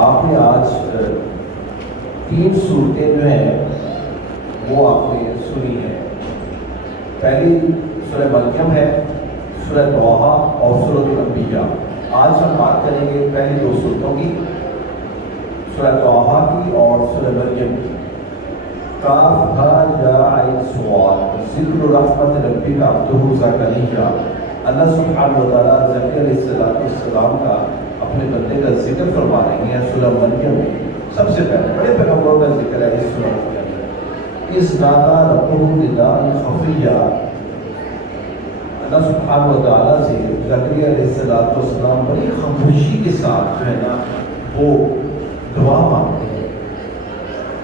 آپ نے آج 3 صورتیں جو ہیں وہ آپ نے سنی ہیں. پہلی سورہ مریم ہے، سورہ طٰہٰ اور سورۃ الانبیاء. آج ہم بات کریں گے پہلی 2 صورتوں کی، سورہ طٰہٰ کی اور سورہ مریم کی. کاف ہا یا عین صاد ذکر رحمت ربک عبدہ زکریا. اللہ سبحانہ و تعالیٰ زکریا علیہ السلام کا اپنے بندے کا ذکر فرما رہے ہیں سورہ مریم میں. سب سے پہلے بڑے پیغمبروں کا ذکر ہے اس سورہ کے اندر. اس نادا ربہ نداء خفیہ، اللہ سبحانہ و تعالیٰ سے زکریا علیہ السلام بڑی خاموشی کے ساتھ جو ہے نا وہ دعا مانگتے ہیں.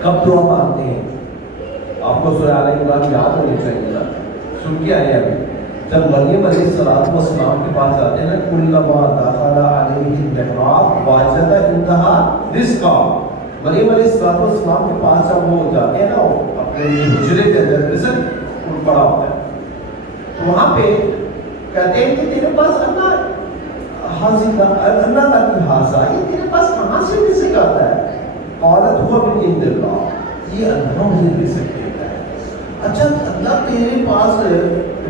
کب دعا مانگتے ہیں؟ آپ کو سورہ آل عمران یاد ہونی چاہیے نا، سن کے آئے ابھی. جب مریم علیہ السلام کے پاس جاتے ہیں نا، کلما دخل علیہ المحراب وجد عندہا رزقا. مریم علیہ السلام کے پاس جب وہ جاتے ہیں نا اپنے حجرے کے اندر، رزق ان پڑا ہوتا ہے، تو وہاں پہ کہتے ہیں کہ تیرے پاس اللہ کی حاضہ، یہ تیرے پاس کہاں سے رزق آتا ہے؟ قالت هو من عند اللہ، یہ اللہ مجھے رزق دیتا ہے. اچھا اللہ تیرے پاس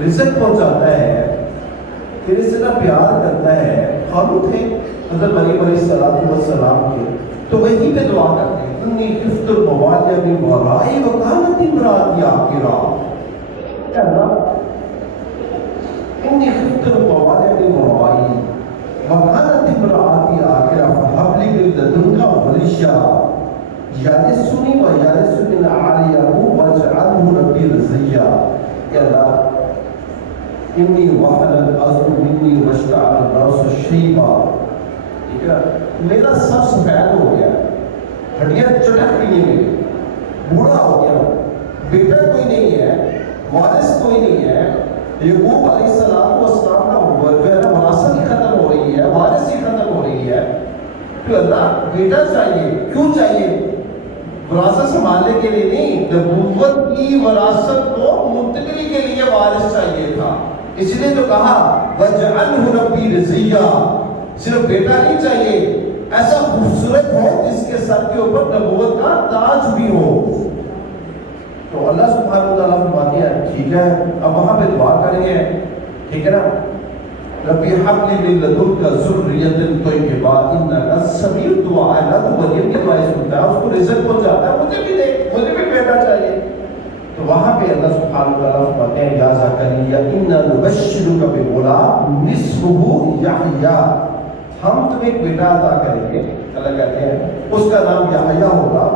رزق پہنچاتا ہے، تیرے سے نہ پیار کرتا ہے. خالو تھے حضرت مریم علیہ السلام کے، تو وہی پہ دعا کرتے ہیں انی خفت الموالیا من ورائی وکانت امراتی عاقرا. اے اللہ انی خفت الموالیا من ورائی وکانت امراتی عاقرا فہب لی من لدنک ولیا یرثنی ویرث من آل یعقوب واجعلہ ربی رضیہ. کہ اللہ انی وحن العظم منی واشتعل الرأس شیبا، ٹھیک ہے، میرا سر سفید ہو گیا، ہڈیاں چٹک رہی ہیں، میری بوڑھا ہو گیا ہوں، بیٹا کوئی نہیں ہے، وارث کوئی نہیں ہے. یعقوب علیہ السلام کا جو ہے نا وراثت ہی ختم ہو رہی ہے، وارث ہی ختم ہو رہی ہے. تو اللہ بیٹا چاہیے. کیوں چاہیے؟ وراثت سنبھالنے کے لیے نہیں، نبوت کی وراثت کو منتقلی کے لیے وارث چاہیے تھا. اس لیے تو کہا وَجْعَلْهُ رَبِّي رَضِيًّا. صرف بیٹا نہیں چاہیے، ایسا خوبصورت ہو جس کے سر کے اوپر نبوت کا تاج بھی ہو. تو اللہ سبحانہ وتعالیٰ فرماتے ہیں ٹھیک ہے، اب وہاں پہ دعا کریں گے، ٹھیک ہے نا. ربی حب لی من لدنک ذریۃ طیبہ انک سمیع الدعاء. اللہ تو مریم کی دعائیں سنتا ہے، اس کو رزق پہنچاتا ہے. مجھے بھی دے، مجھے بھی بیٹا چاہیے. تو وہاں پہ اللہ سبحانہ وتعالیٰ فرماتے ہیں یا زکریا انا نبشرک بغلام اسمہ یحییٰ. ہم تمہیں ایک بیٹا عطا کریں گے، اللہ کہتے ہیں اس کا نام یحییٰ ہوگا.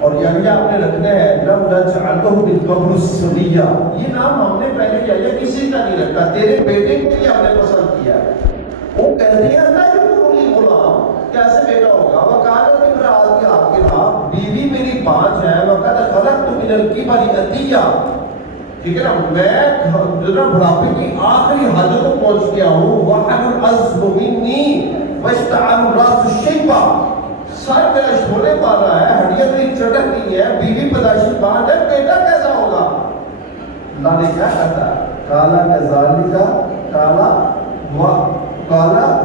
اور یحییٰ آپ نے رکھنا ہے لم نجعلہ من قبل سمیہ. یہ نام ہم نے پہلے یحییٰ کسی کا نہیں رکھا، تیرے بیٹے کے لیے ہم نے پسند کیا ہے. وہ کہتے ہیں اللہ یکون لی غلام، کیسے بیٹا ہوگا؟ وکانت امراتی عاقرا، بیوی میری 5 ہے. وقد خلقت من الکبر عتیہ، ٹھیک ہے نا، میں جو نا بڑھاپے کی آخری حد کو پہنچ گیا ہوں. وحن العظم منی واشتعل الرأس شیبا، سر میرا شولے والا ہے، ہڈیاں میری چٹک رہی ہے، بیوی پیدائشی بات ہے، بیٹا کیسا ہوگا؟ اللہ نے کیا کہا؟ کالا کذالک کالا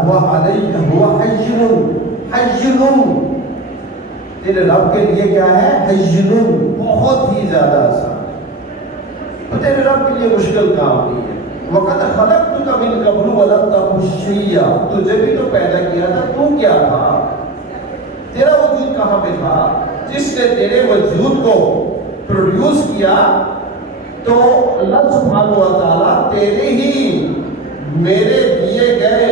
وعلیہ ہوا حجن. تیرے رب کے لیے کیا ہے؟ حجن، بہت ہی زیادہ آسان. تیرے رب کے لیے مشکل کام نہیں ہے. وقد خلقتک من قبل ولم تک شیئا، تجھے بھی تو پیدا کیا تھا، تو کیا تھا؟ تیرا وجود کہاں پہ تھا؟ جس نے تیرے وجود کو پروڈیوس کیا تو اللہ سبحانہ و تعالیٰ تیرے ہی میرے دیے گئے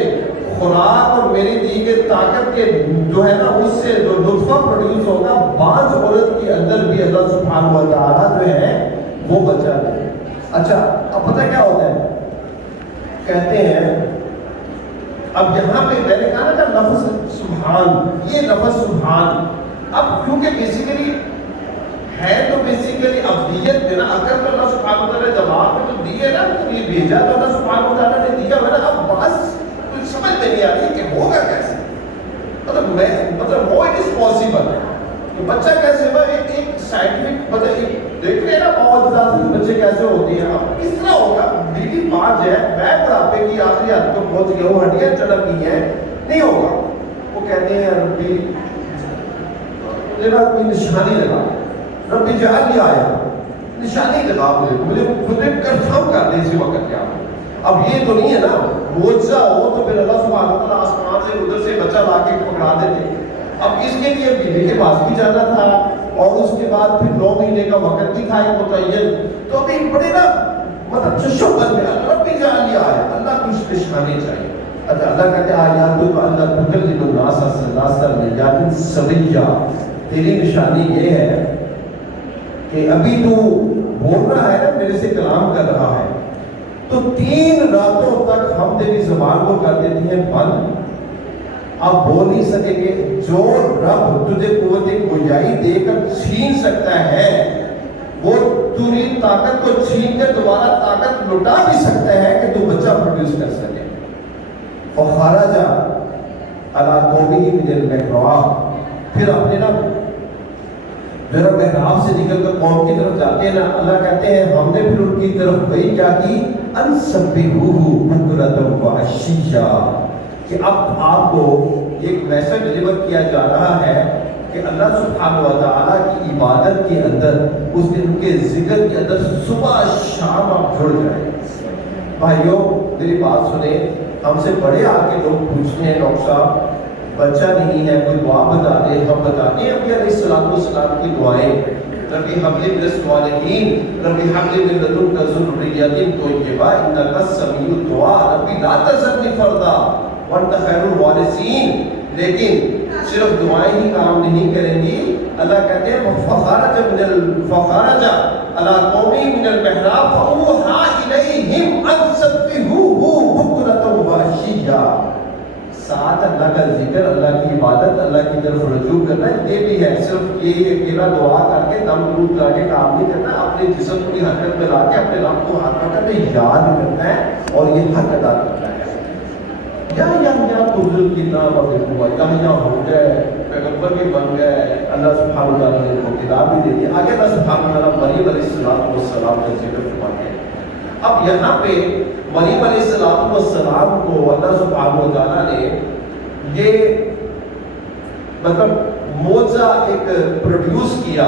خوراک اور میری دی گئی طاقت کے جو ہے نا اس سے جو نطفہ پروڈیوس ہوگا، بعض عورت کے اندر بھی اللہ سبحانہ و تعالیٰ جو ہے وہ بچا دے. اچھا اب پتہ کیا ہوتا ہے؟ کہتے ہیں اب یہاں پہ میں نے کہا نا کہ لفظ سبحان، یہ لفظ سبحان اب کیونکہ بیسیکلی ہے تو بیسیکلی ابدیت میں نا، اگر تو اللہ سبحانہ وتعالیٰ نے جواب میں تو دیے نا، تو یہ بھیجا تو اللہ سبحانہ وتعالیٰ نے دیا ہے نا. اب بات کچھ سمجھ میں نہیں آ رہی کہ ہوگا کیسے، مطلب وہ اٹ از پاسبل کہ بچہ کیسے ہوا. ایک سائنٹیفک مطلب دیکھ رہے ہیں نا بہت زیادہ بچے کیسے ہوتے ہیں. اب کس طرح ہوگا؟ بیوی 5 ہے، میں بڑھاپے کی آخری حد کو پہنچ گیا ہوں، ہڈیاں چڑک گئی ہیں، نہیں ہوگا. وہ کہتے ہیں ربی میرا کوئی نشانی لگا، رب اجعل لی آیا، نشانی لگا مجھے خود کنفرم کر دے اسی وقت کیا ہو۔ اب یہ تو نہیں ہے نا معجزہ ہو تو پھر اللہ سبحانہ وتعالیٰ آسمان سے ادھر سے بچہ لا کے پکڑا دیتے۔ اب اس کے لیے بیوی کے پاس بھی جانا تھا اور اس کے بعد پھر 9 مہینے کا وقت بھی تھا ایک متعین، تو ابھی بڑے نا مطلب ششوبت میں رب اجعل لی آیا، اللہ کچھ نشانی چاہیے۔ اچھا اللہ کہتے ہیں آیات تو اللہ تکلم الناس ثلاث لیات سویہ، تیری نشانی یہ ہے کہ ابھی تو بول رہا ہے نا میرے سے کلام کر رہا ہے، تو 3 راتوں تک ہم تیری زبان کو کر دیتے ہیں بند، آپ بول نہیں سکیں گے۔ جو رب تجھے قوت گویائی دے کر چھین سکتا ہے وہ تیری طاقت کو چھین کر دوبارہ طاقت لوٹا بھی سکتا ہے کہ تو بچہ پروڈیوس کر سکے۔ فخرج علی قومہ من المحراب، پھر اپنے نا ذرا محراب سے نکل کر قوم کی طرف جاتے ہیں نا، اللہ کہتے ہیں ہم نے پھر ان کی طرف وہی کیا کی، ان سبحوہ بکرۃ وعشیا، کہ اب آپ کو ایک میسج ڈلیور کیا جا رہا ہے کہ اللہ سبحانہ و تعالیٰ کی عبادت کے اندر، اس دن کے ذکر کے اندر صبح شام آپ جڑ جائیں۔ بھائیوں میری بات سنیں، ہم سے بڑے آ کے لوگ پوچھتے ہیں ڈاکٹر صاحب بچہ نہیں ہے کوئی دعا بتا دے، ہم بتاتے ہیں ابھی علیہ السلام کی دعائیں، ربی حب لی من الصالحین، ربی حب لی من لدنک ذریۃ طیبہ انک السمیع الدعاء، ربی لا تذرنی فردا وانت خیر الوارثین۔ لیکن صرف دعائیں ہی کام نہیں کریں گی، اللہ کہتے ہیں فخرج علی قومہ من المحراب فاوحی الیہم ان سبحوہ بکرۃ وعشیا، ساتھ اللہ کا ذکر، اللہ کی عبادت، اللہ کی طرف رجوع کرنا، یہ بھی ہے۔ صرف یہ اکیلا دعا کر کے دم دودھ کر کے کام نہیں کرنا، اپنے جسم کو حرکت میں لا کے اپنے رب کو ہاتھ پکڑ کے یاد کرنا ہے اور یہ حق ادا کرنا ہے۔ یا قدرت کی نام اور یہاں ہو گئے، پیغمبر بھی بن گئے، اللہ سبحانہ وتعالیٰ نے ان کو کتاب بھی دے دی۔ آگے اللہ سبحانہ وتعالیٰ مریم علیہ السلام کا ذکر فرماتے ہیں۔ اب یہاں پہ مریم علیہ السلام کو اللہ سبحانہ وتعالیٰ نے یہ مطلب معجزہ ایک پروڈیوس کیا،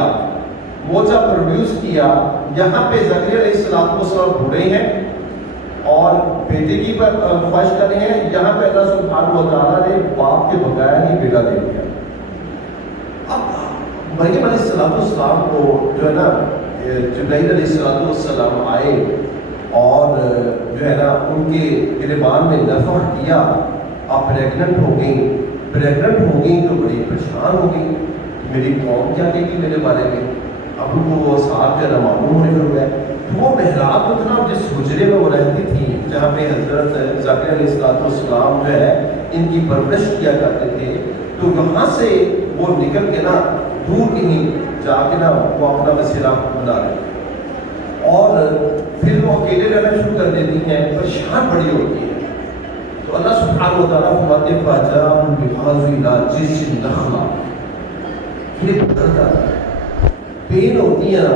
یہاں پہ زکریا علیہ السلام بوڑھے ہیں اور بیٹے کی پر خواہش کر رہے ہیں، یہاں پہ اللہ سبحانہ وتعالیٰ نے باپ کے بغیر ہی بیٹا دے دیا۔ اب مریم علیہ السلام کو جو ہے نا جبرائیل علیہ السلام آئے اور جو ہے نا ان کے گریبان میں نفخ کیا، آپ پریگننٹ ہو گئیں تو بڑی پریشان ہو گئی، میری قوم کیا کہے گی میرے بارے میں، اب ان کو وہ صاحب جو ہے نا معلوم ہونے لگ گیا۔ وہ محراب تو تھا جس حجرے میں وہ رہتی تھی جہاں پہ حضرت زکریا علیہ السلام جو ہے ان کی پرورش کیا کرتے تھے، تو وہاں سے وہ نکل کے نا دور کہیں جا کے نا وہ اپنا بسیرا بنا رہے اور پھر وہ اکیلے رہنا شروع کر دیتی ہیں، پریشان بڑی ہوتی ہیں۔ تو اللہ سبحانہ و تعالیٰ فرماتے فَجَاءَهُم بِعَرْضٍ إِلَىٰ جِذْعِ النَّخْلَةِ، یہ بدل جاتا ہے، پین ہوتی ہے نا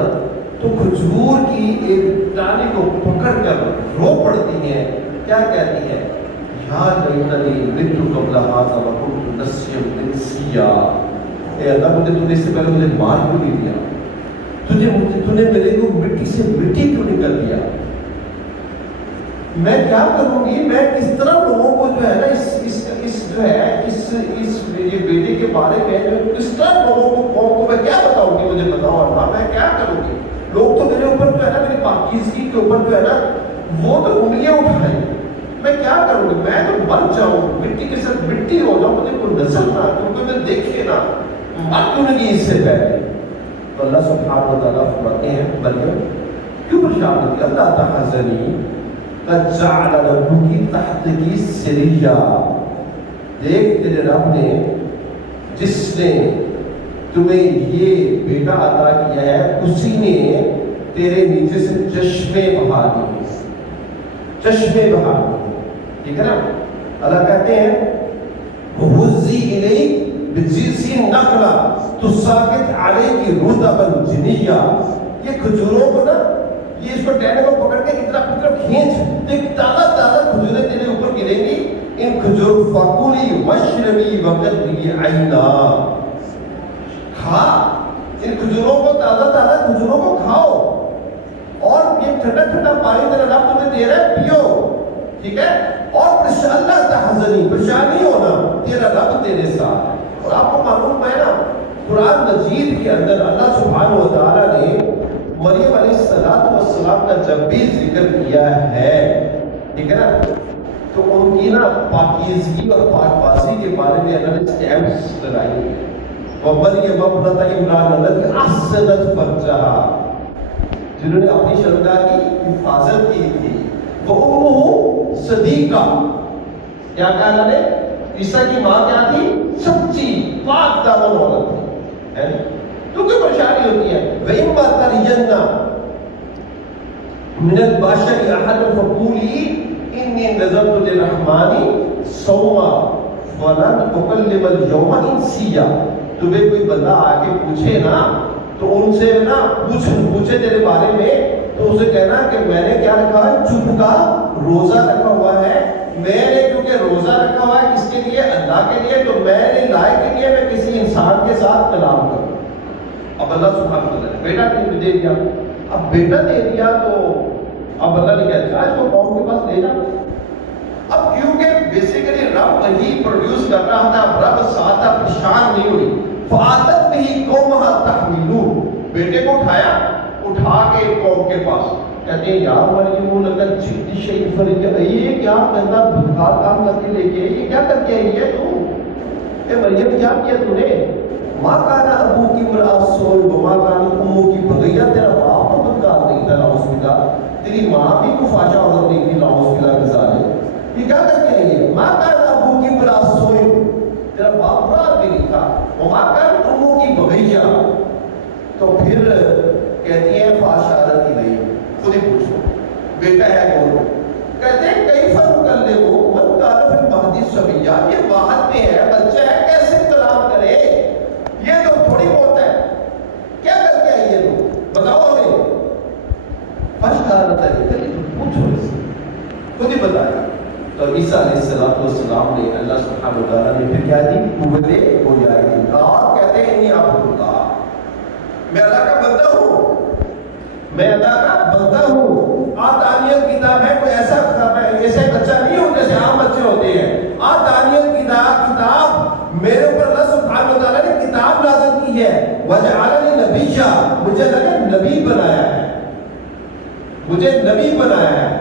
تو کھجور کی ایک ٹہنی کو پکڑ کر رو پڑتی ہیں، کیا کہتی ہیں، یا لیتنی مت قبل ھذا وکنت نسیا منسیا، اے اللہ تو نے اس سے پہلے مجھے مار کیوں نہیں دیا، تو نے میرے کو مٹی سے مٹی کیوں نہیں کر دیا، میں کیا کروں گی، میں کس طرح لوگوں کو جو ہے نا اس یہ بیٹے کے بارے میں کس طرح لوگوں کو قوم کو میں کیا بتاؤں گی، مجھے بتاؤ اللہ میں کیا کروں گی، لوگ تو میرے اوپر جو ہے نا میری پاکیزگی کے اوپر جو ہے نا وہ تو انگلیاں اٹھائیں، میں کیا کروں گی، میں تو مر جاؤں، مٹی کے ساتھ مٹی ہو جاؤں، مجھے کوئی نظر نہ کوئی میں دیکھے نہ، مر کیوں نہیں اس سے پہلے۔ تو اللہ سبحانہ و تعالیٰ فرماتے ہیں مریم کیوں پریشان ہوتی، اللہ تحزنی قد جعل لبکی تحتکی سریا، دیکھ تیرے رب نے جس نے تمہیں یہ بیٹا عطا کیا ہے اسی نے تیرے نیچے سے چشمے بہا دیے، ٹھیک ہے نا۔ اللہ کہتے ہیں وَهُزِّي إِلَيْكَ بِجِذْعِ النَّخْلَةِ تُسَاقِطْ عَلَيْكِ رُطَبًا جَنِيًّا، یہ کھجوروں کو نا یہ اس کو ٹہنے کو پکڑ کے اتنا کھینچ، ایک تازہ کھجوریں تیرے اوپر گریں گی، ان کھجور فَكُلِي وَاشْرَبِي وَقَرِّي عَيْنًا، کھا ان کھجوروں کو، تازہ تازہ کھجوروں کو کھاؤ، اور یہ ٹھنڈا ٹھنڈا پانی تیرا رب تمہیں دے رہا ہے، پیو، ٹھیک ہے؟ اور اللہ تحزنی، پریشان نہیں ہونا، تیرا رب تیرے ساتھ ہے۔ اور آپ کو معلوم ہے نا، قرآن مجید کے اندر اللہ سبحانہ و تعالیٰ نے مریم علیہ السلام کا جب بھی ذکر کیا ہے، ٹھیک ہے نا، تو ان کی نا پاکیزگی اور پاک بازی کے بارے میں اللہ نے اسٹیمپس لگائی ہیں۔ وَمَرْيَمَ ابْنَتَ عِمْرَانَ الَّتِي أَحْسَنَتْ فَرْجَهَا، جنہوں نے اپنی شرمگاہ کی حفاظت کی تھی، وَأُمُّهُ صَدِيقَةٌ، کیا کہا اللہ نے؟ عیسیٰ کی ماں کیا تھی؟ سچی پاک دامن عورت تھی۔ تو کوئی پریشانی ہوتی ہے؟ وَإِمَّا تَرِيَنَّ مِنَ الْبَشَرِ أَحَدًا فَقُولِي إِنِّي نَذَرْتُ لِلرَّحْمَنِ صَوْمًا فَلَنْ أُكَلِّمَ الْيَوْمَ إِنسِيًّا۔ تمہیں کوئی بندہ آ کے پوچھے نا، تو ان سے نا پوچھے تیرے بارے میں، تو اسے کہنا کہ میں نے کیا رکھا ہے؟ چپ کا روزہ رکھا ہوا ہے، میں نے کیونکہ روزہ رکھا ہوا ہے کس کے لیے؟ اللہ کے لیے، تو میں نے لائق کے لیے میں کسی انسان کے ساتھ کلام کروں۔ اب اللہ سبحانہ وتعالیٰ نے بیٹا دے دیا، اب بیٹا دے دیا تو اب اللہ نے کہا اس کو قوم کے پاس لے جا۔ اب کیونکہ بیسیکلی رب وہی پروڈیوس کر رہا تھا، اب رب ساتھ تھا، پریشان نہیں ہوئی۔ فَآتَتْ بِهِ قَوْمَهَا تَحْمِلُهُ، بیٹے کو اٹھا کے قوم کے پاس، کہتے ہیں یا مریم لقد جئتِ شیئا فریّا، یہ کیا گندا بدکار کام کر کے لے کے، یہ کیا کر کے آئی ہے تو؟ اے مریم کیا کیا تو نے؟ ماں کانا ابو کی امرأ سوء وما کانت امک بغیہ، تیرا باپ تو بدکار نہیں تھا، نعوذ باللہ، تیری ماں بھی کوئی فحشہ عورت نہیں تھی، نعوذ باللہ من ذالک، یہ کیا کر کے آئی ہے؟ ماں کانا ابو کی امرأ سوء، تیرا باپ برا بھی نہیں تھا، وما کانت امک بغیہ، تو پھر کہتی ہیں فاشارت ہی نہیں، خود ہی پوچھو بیٹا ہے کون؟ کہتے ہیں کیف نکلمُ من کان فی المہدی صبیا، یہ باہر میں ہے، بچہ ہے، کیسے کلام کرے؟ یہ تو تھوڑی بہت ہے، کیا کر کے آئی ہے تو بتاؤ ہمیں۔ فاشارت نہیں، پوچھو اس سے، خود ہی بتایا۔ تو عیسیٰ علیہ السلام نے اللہ سبحانہ وتعالیٰ نے پھر کیا دی؟ قوت گویائی دی، اور کہتے ہیں انی عبد اللہ، میں اللہ کا بندہ ہوں، میں اللہ کا بندہ ہوں۔ آتانیل کتاب ہے، کوئی ایسا بچہ نہیں ہو جیسے عام بچے ہوتے ہیں۔ آتانیل کتاب، میرے اوپر اللہ سبحانہ وتعالیٰ نے کتاب نازل کی ہے، وجعلنی نبیّا، مجھے اللہ نے نبی بنایا ہے، مجھے نبی بنایا ہے۔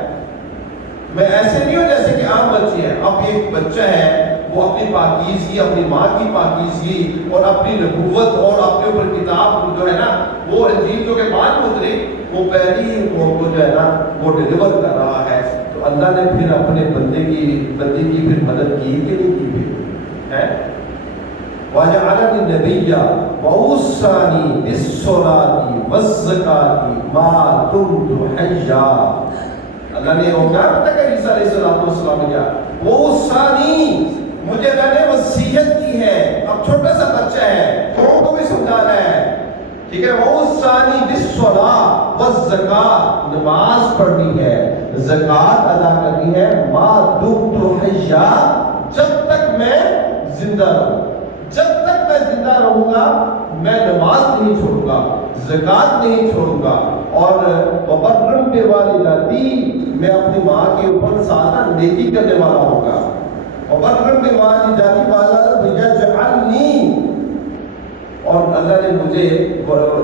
میں ایسے نہیں ہوں جیسے کہ عام بچے ہیں۔ اب ایک بچہ ہے، وہ اپنی پاکیزگی، اپنی ماں کی پاکیزگی اور اپنی نبوت اور اپنے اوپر کتاب جو ہے نا، وہ انجیل جو کہ بعد میں اتری، وہ پہلی وہ جو ہے نا وہ ڈیلیور کر رہا ہے۔ تو اللہ نے پھر اپنے بندے کی پھر مدد کی کہ نہیں کی پھر ہے؟ وَجَعَلَنِي نَبِيًّا وَأَوْصَانِي بِالصَّلَاةِ وَالزَّكَاةِ مَا دُمْتُ حَيًّا۔ اللہ نے وہ کیا پتہ کہ عیسیٰ علیہ السلام نے کیا؟ وہ ثانی، مجھے اللہ نے وصیت کی ہے، اب چھوٹا سا بچہ ہے، قوم کو بھی سمجھا رہا ہے، ٹھیک ہے؟ وہ ثانی بالصلاۃ والزکات، نماز پڑھنی ہے، زکات ادا کرنی ہے، ما دمت حیا، جب تک میں زندہ رہوں، جب تک میں زندہ رہوں گا میں نماز نہیں چھوڑوں گا، زکات نہیں چھوڑوں گا، اور وبرم بوالدتی، میں اپنی ماں کے اوپر ساتھ نیکی کرنے والا ہوں گا، وبرم بوالدتی والا یجعلنی، اور اللہ نے مجھے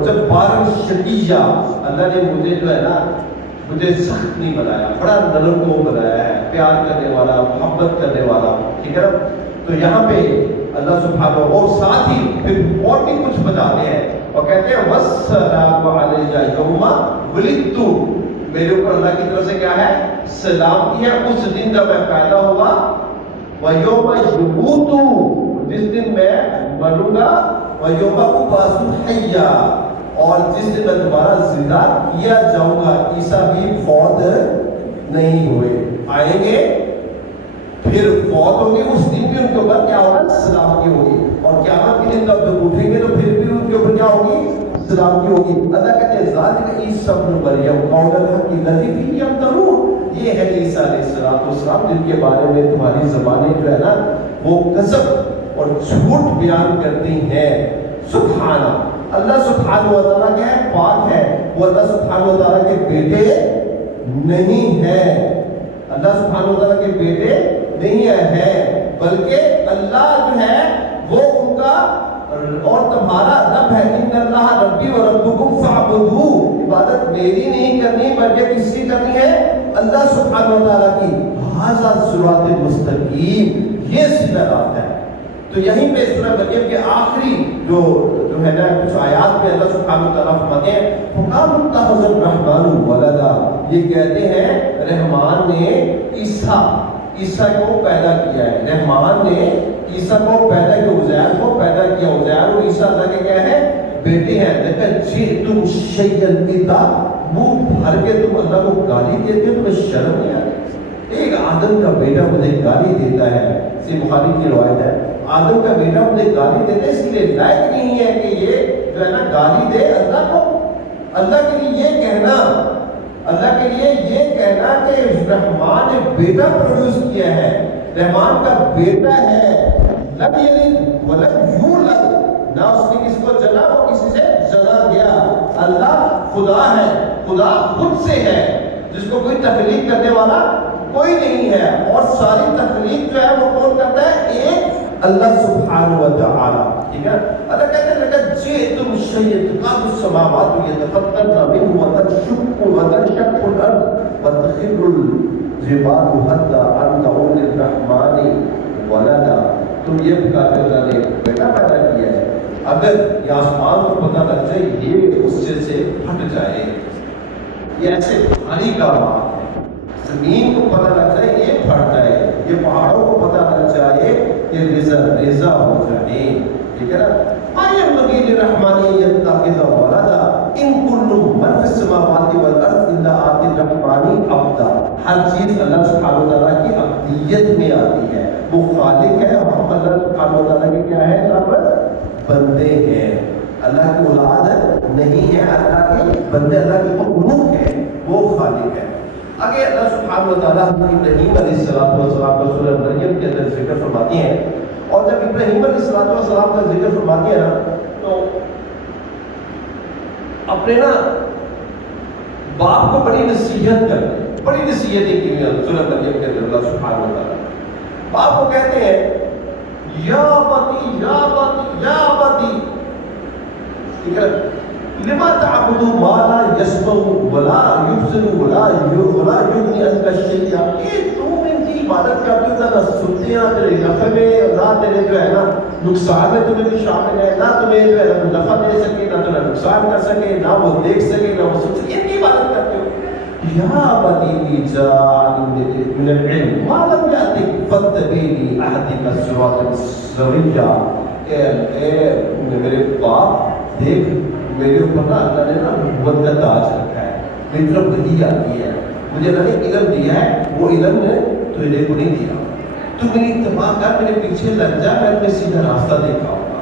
جب بارن شقیہ، اللہ نے مجھے جو ہے نا مجھے سخت نہیں بنایا، بڑا نرم کو بنایا ہے، پیار کرنے والا، محبت کرنے والا، ٹھیک ہے نا؟ تو یہاں پہ اللہ سبحانہ، اور ساتھ ہی پھر اور بھی کچھ بتاتے ہیں اور کہتے ہیں وَالسَّلَامُ عَلَيَّ يَوْمَ وُلِدتُّ، میرے اوپر اللہ کی طرف سے کیا ہے؟ سلامتی ہے اس دن جب میں پیدا ہوگا، وَيَوْمَ يَمُوتُ، جس دن میں مروں گا، وَيَوْمَ أُبْعَثُ حَيًّا، اور جس دن میں دوبارہ زندہ کیا جاؤں گا۔ عیسیٰ بھی فوت نہیں ہوئے، آئیں گے پھر فوت ہوں گے، اس دن بھی ان کے اوپر کیا ہوگا؟ سلامتی ہوگی، اور قیامت کے دن جب جب اٹھیں گے تو پھر بھی ان کے اوپر کیا ہوگی؟ سلامتی ہوگی۔ اللہ کہتے ہیں ذالک عیسیٰ ابن مریم قول الحق الذی فیہ یمترون، یہ ہے عیسیٰ علیہ السلام جن کے بارے میں تمہاری زبانیں جو ہے نا وہ کذب اور جھوٹ بیان کرتی ہیں۔ سبحانہ، اللہ سبحانہ و تعالیٰ کیا ہے؟ پاک ہے، وہ اللہ سبحانہ و تعالیٰ کے بیٹے نہیں ہیں، اللہ سبحانہ و تعالیٰ کے بیٹے نہیں ہیں، بلکہ اللہ جو ہے وہ ان کا اور تمہارا رب ہے۔ ان اللہ ربی و ربکم فاعبدوہ، عبادت میری نہیں کرنی بلکہ کس کی کرنی ہے؟ اللہ سبحانہ و تعالیٰ کی۔ ھذا صراط مستقیم، یہ سیدھا راستہ ہے۔ تو یہیں پہ سورہ مریم کے آخری جو ہے نا کچھ آیات میں اللہ سبحانہ و تعالیٰ فرماتے ہیں فَقَالُوا اتَّخَذَ الرَّحْمَنُ وَلَدًا، یہ کہتے ہیں رحمان نے عیسیٰ کو پیدا کیا ہے، رحمان نے عیسیٰ کو پیدا کیا، عزیر کو پیدا کیا، عزیر اور عیسیٰ اللہ کے کیا ہے؟ بیٹے ہیں۔ لیکن جئتم شیئا ادا، منہ بھر کے تم اللہ کو گالی دیتے ہو، تمہیں شرم نہیں آتی؟ ایک آدم کا بیٹا مجھے گالی دیتا ہے، اسی بخاری کی روایت ہے، آدم کا بیٹا مجھے گالی دیتا ہے، اس لیے لائق نہیں ہے کہ یہ جو ہے نا گالی دے اللہ کو۔ اللہ کے لیے یہ کہنا، اللہ کے لیے یہ کہنا کہ رحمان نے بیٹا پروڈیوس کیا ہے، رحمان کا بیٹا ہے، لم یلد ولم یولد، نہ اس نے کسی کو جنا وہ کسی سے جنا گیا۔ اللہ خدا ہے، خدا خود سے ہے، جس کو کوئی تخلیق کرنے والا کوئی نہیں ہے، اور ساری تخلیق جو ہے وہ کون کرتا ہے؟ ایک اللہ سبحانہ و تعالی، ٹھیک ہے۔ اللہ کہتے ہیں لقد جئتم شیئا تکاد السماوات یتفطرن منہ وتنشق الارض وتخر الجبال حتى ان دعوا للرحمن ولدا، تم یہ پکارتے ہو اللہ نے بیٹا پیدا کیا ہے، اگر یہ آسمان کو پتہ لگ جائے یہ اس سے پھٹ جائے، یہ ایسے بھاری کا بات ہے، زمین کو پتہ لگ جائے یہ پھٹ جائے، یہ پہاڑوں کو پتہ لگ جائے یہ ریزہ ہو جائے، ٹھیک ہے نا۔ ما ينبغي للرحمن ان يتخذ ولدا ان كل من في السماوات والارض الا آتي الرحمن عبدا، ہر چیز اللہ سبحانہ وتعالیٰ کی عبدیت میں آتی ہے، وہ خالق ہے اور ہم اللہ سبحانہ وتعالیٰ کے کیا ہے؟ سب بندے ہیں، اللہ کی اولاد نہیں ہے، اللہ کے بندے، اللہ کی مخلوق ہے، وہ خالق ہے۔ آگے اللہ سبحانہ وتعالیٰ ابراہیم علیہ السلام کو سورہ مریم کے اندر ذکر فرماتے ہیں، اور جب ابراہیم علیہ السلام کا ذکر فرماتے ہیں نا تو اپنے نا باپ کو بڑی نصیحت کرتے ہیں، بڑی نصیحتیں کی ہوئی سورہ مریم کے اندر اللہ سبحانہ وتعالیٰ باپ کو کہتے ہیں یا بتی یا بتی یا بتی، ٹھیک ہے، لما تعبد ما لا يسمع ولا يبصر ولا يغني عنك شيئا، کہ تم ان کی عبادت کرتے ہو نہ سنتے ہیں، تیرے نفع میں نہ تیرے جو ہے نا نقصان میں تمہیں بھی شامل ہے، نہ تمہیں جو ہے نفع دے سکے نہ تمہیں نقصان کر سکے، نہ وہ دیکھ سکے نہ وہ سن سکے، ان کی عبادت کرتے ہو۔ یا بنی جعلنی من العلم ما لم یأتک فاتبعنی اهدک صراطا سویا، اے میرے باپ دیکھ میرے اوپر نا اللہ نے نا نبوت کا تاج رکھا ہے، میری طرف وحی آتی ہے، مجھے اللہ نے علم دیا ہے، وہ علم نے تجھے کو نہیں دیا، تو میری اتباع کر، میرے پیچھے لگ جا، میں تمہیں سیدھا راستہ دکھاؤں گا۔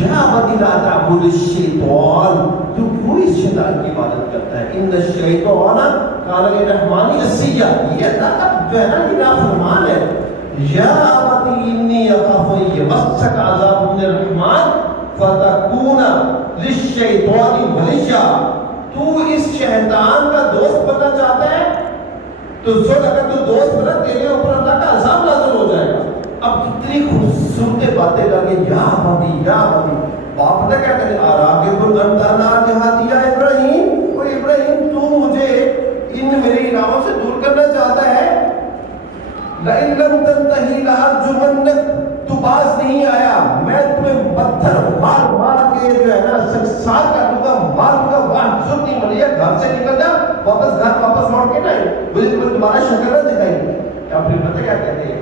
یا ابت لا تعبد الشیطان، تو کیوں اس شیطان کی عبادت کرتا ہے؟ ان الشیطان کان للرحمن عصیا، یہ اللہ کا جو ہے نا یہ نافرمان ہے۔ یا ابت انی اخاف ان یمسک عذاب من الرحمن فتکون للشیطان ولیا، تو اس شیطان کا دوست بننا چاہتا ہے تو سوچ، اگر تو دوست بنا تیرے اوپر اللہ کا عذاب نازل ہو جائے گا۔ اب کتنی خوبصورت باتیں کر کے یا بابی یا بابی، باپ نے کیا کہتے آراغب انت عن آلہتی یا ابراہیم، اور ابراہیم تو مجھے ان میرے الہوں سے دور کرنا چاہتا ہے، لئن لم تنتہی لارجمنک، تو باز نہیں آیا میں تمہیں پتھر مار مار کے جو ہے نا سنسار کر دوں گا، مار دوں گا، وہاں ضرورت نہیں ملی ہے، گھر سے نکل جا، واپس گھر واپس لوٹ کے نہیں، مجھے تمہارا شکل نہ دکھائی۔ یا پھر پتہ کیا کہتے ہیں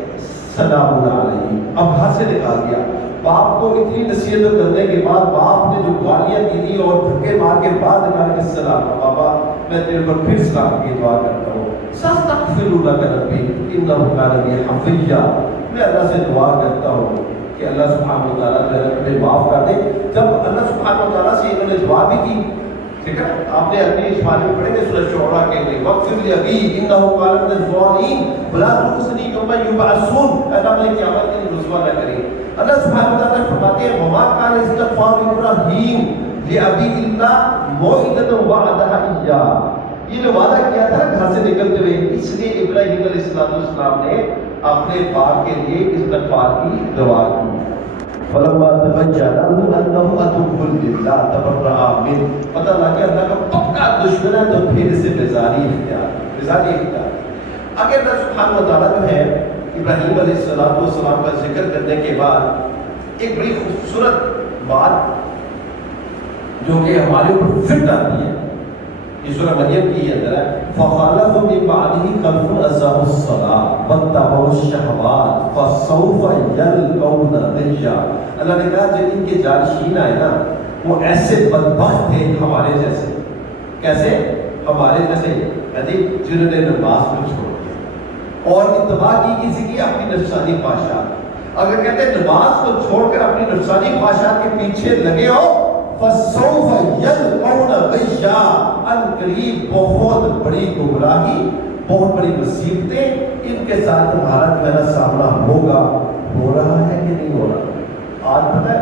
سلام علیہ، اب گھر سے نکال دیا۔ باپ کو اتنی نصیحت کرنے کے بعد باپ نے جو گالیاں دی اور دھکے مار کے بعد نکال کے سلام، بابا میں تیرے پر پھر سلام کی دعا کرتا ہوں، سستغفر لک ربی انہ کان بی حفیہ، میں اللہ سے دعا کرتا ہوں کہ اللہ سبحانہ و تعالیٰ تمہیں معاف کر دے۔ جب اللہ سبحانہ و تعالیٰ سے انہوں نے دعا بھی کی، ٹھیک ہے، آپ نے اپنی اس بارے میں پڑھیں گے سورہ شعراء کے لیے، وَاغْفِرْ لِأَبِي إِنَّهُ كَانَ مِنَ الظَّالِمِينَ وَلَا تُخْزِنِي يَوْمَ يُبْعَثُونَ، اللہ مجھے قیامت کے دن رسوا نہ کرے۔ اللہ سبحانہ و تعالیٰ فرماتے ہیں وما کان استغفار ابراہیم لابی الا موعدۃ وعدها ایاہ، یہ جو وعدہ کیا تھا گھر سے نکلتے ہوئے، اس لیے ابراہیم علیہ السلام نے اپنے باپ کے لیے استغفار کی دعا کی۔ فلما تبین له انه عدو للہ تبرأ منہ، پتہ لگا کہ اللہ کا پکا دشمن ہے تو پھر اسے بیزاری اختیار۔ اگر اللہ سبحانہ و تعالیٰ جو ہے ابراہیم علیہ السلام کا ذکر کرنے کے بعد ایک بڑی خوبصورت بات جو کہ ہمارے اوپر فٹ آتی ہے، یہ سورہ مریم کی اندر ہے، فَخَلَفَ مِن بَعْدِهِ خَلْفٌ أَضَاعُوا الصَّلَاةَ وَاتَّبَعُوا الشَّهَوَاتِ فَسَوْفَ يَلْقَوْنَ غَيًّا۔ اللہ نے کہا جب ان کے جانشین آئے نا وہ ایسے بدبخت تھے ہمارے جیسے، کیسے؟ ہمارے جیسے جنہوں نے نماز کو چھوڑ دیا اور اتباع کی کسی کی اپنی نفسانی خواہشات۔ اگر کہتے ہیں نماز کو چھوڑ کر اپنی نفسانی خواہشات کے پیچھے لگے ہو، فَسَوْفَ يَلْقَوْنَ غَيًّا، ان قریب بہت بڑی گمراہی، بہت بڑی مصیبتیں ان کے ساتھ تمہارا جو ہے نا سامنا ہوگا۔ ہو رہا ہے کہ نہیں ہو رہا؟ آج پتہ ہے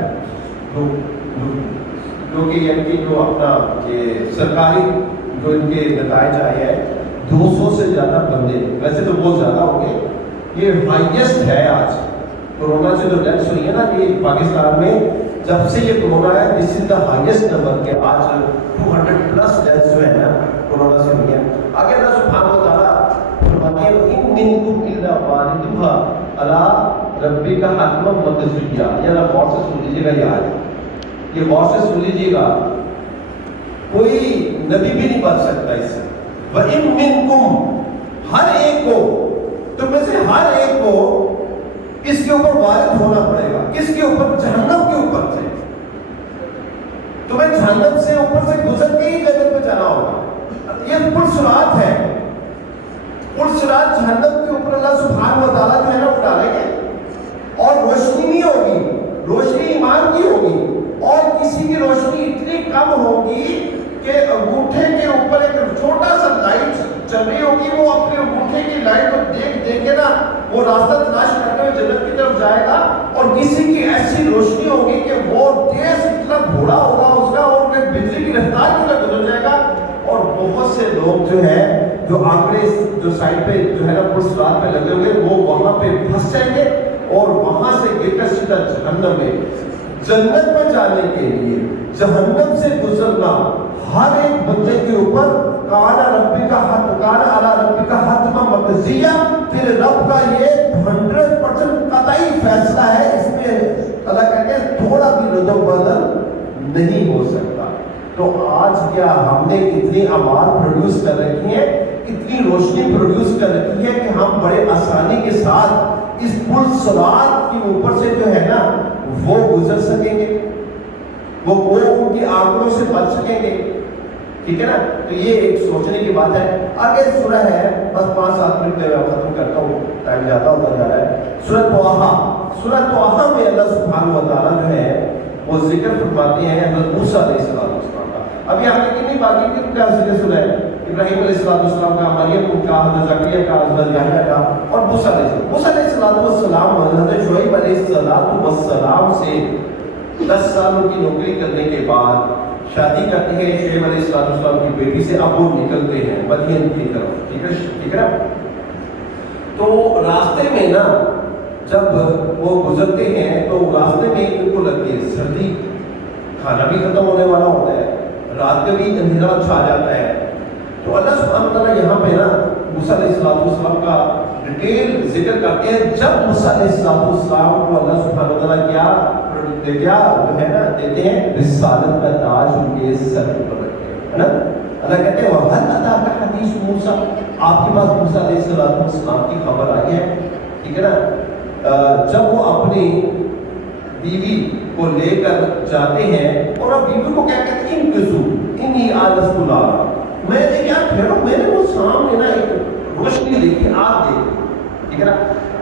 جو کہ ان کی جو اپنا یہ سرکاری جو ان کے نتائج آئے ہیں 200 سے زیادہ بندے، ویسے تو بہت زیادہ ہوں گے، یہ ہائیسٹ ہے آج کورونا سے جو ڈیتھس ہوئی ہے نا، یہ پاکستان میں جب سے یہ کورونا ہے دس از دا ہائیسٹ نمبر کے آج 200+ ڈیتھس جو ہے نا کورونا سے ہوئی ہیں۔ آگے اللہ سبحانہ و تعالیٰ فرماتے ہیں ان منکم الا واردها علی ربک حتما مقضیہ۔ یہ اللہ غور سے سن لیجیے گا، یہ غور سے سن لیجیے گا، کوئی نبی بھی نہیں بچ سکتا اس سے۔ وَإِن مِّنكُمْ، ہر ایک کو، تم میں سے ہر ایک کو اس کے اوپر وارد ہونا پڑے گا۔ کس کے اوپر؟ جہنم کے اوپر سے۔ تمہیں جہنم سے اوپر سے گزر کے ہی جنت میں جانا ہوگا۔ یہ پرسرات ہے، پرسرات جہنم کے اوپر اللہ سبحانہ و تعالیٰ جو ہے نا ڈالیں گے، اور روشنی نہیں ہوگی، روشنی ایمان کی ہوگی، اور کسی کی روشنی اتنی کم ہوگی کہ انگوٹھے کے اوپر ایک چھوٹا سا لائٹ چل رہی ہوگی، وہ اپنے انگوٹھے کی لائٹ کو دیکھ کے نا وہ راستہ تلاش کرتے ہوئے جنت کی طرف جائے گا، اور کسی کی ایسی روشنی ہوگی کہ وہ تیز اتنا گھوڑا ہوگا اس کا، اور پھر بجلی کی رفتار کی طرح گزر جائے گا، اور بہت سے لوگ جو ہے جو آگے جو سائڈ پہ جو ہے نا پرسرات پہ لگے ہوئے وہ وہاں پہ پھنس جائیں گے، اور وہاں سے گر کر سیدھا جہنم میں۔ جنت میں جانے کے لیے جہنم سے گزرنا ہر ایک بندے کے اوپر کان ربی کا حق، کان علی ربی کا حتما مقضیہ، پھر رب کا یہ 100% قطعی فیصلہ ہے، اس میں اللہ کہتے ہیں تھوڑا بھی رد و بدل نہیں ہو سکتا۔ تو آج کیا ہم نے اتنی اعمال پروڈیوس کر رکھی ہیں، اتنی روشنی پروڈیوس کر رکھی ہے کہ ہم بڑے آسانی کے ساتھ اس پل صراط کے اوپر سے جو ہے نا وہ گزر سکیں گے، وہ ان کی آنکھوں سے بچ سکیں گے، ٹھیک ہے نا؟ تو یہ ایک سوچنے کی بات ہے۔ آگے سورہ ہے، بس 5-7 منٹ میں ختم کرتا ہوں، ٹائم زیادہ ہوتا جا رہا ہے۔ سورہ طٰہٰ، سورہ طٰہٰ میں اللہ سبحانہ و تعالیٰ جو ہے وہ ذکر فرماتے ہیں حضرت موسیٰ علیہ السلام کا۔ ابھی آپ نے کتنی باقی کن کا ذکر سنا ہے؟ ابراہیم علیہ السلام کا، مریم کا، حضرت زکریا کا، حضرت یحییٰ کا، اور موسیٰ علیہ السلام۔ موسیٰ علیہ السلام حضرت شعیب علیہ السلام سے 10 سالوں کی نوکری کرنے کے بعد شادی کرتے ہیں شعیب علیہ السلام کی بیٹی سے، اب وہ نکلتے ہیں مدین کی طرف، ٹھیک ہے نا؟ تو راستے میں نا جب وہ گزرتے ہیں تو راستے میں ان کو لگتی ہے سردی، کھانا بھی ختم ہونے والا ہوتا ہے، رات کا بھی اندھیرا چھا جاتا ہے۔ تو اللہ سبحانہ وتعالیٰ یہاں پہ نا موسیٰ علیہ السلام کا ڈیٹیل ذکر کرتے ہیں۔ جب موسیٰ علیہ السلام کو اللہ سبحانہ وتعالیٰ کیا جو ہے نا دیتے ہیں، رسالت کا تاج ان کے سر پر رکھتے ہیں، ہے نا؟ اللہ کہتے ہیں وَهَلْ أَتَاكَ حَدِيثُ مُوسَىٰ، آپ کے پاس موسیٰ علیہ السلام کی خبر آئی ہے، ٹھیک ہے نا؟ جب وہ اپنی بیوی کو لے کر جاتے ہیں اور اب بیوی کو کیا کہتے ہیں، انقذوا انی آنست نارا، میں نے کیا پھیرو، میں نے وہ سامنے نا ایک روشنی دیکھی، آگ دیکھی، ٹھیک ہے نا؟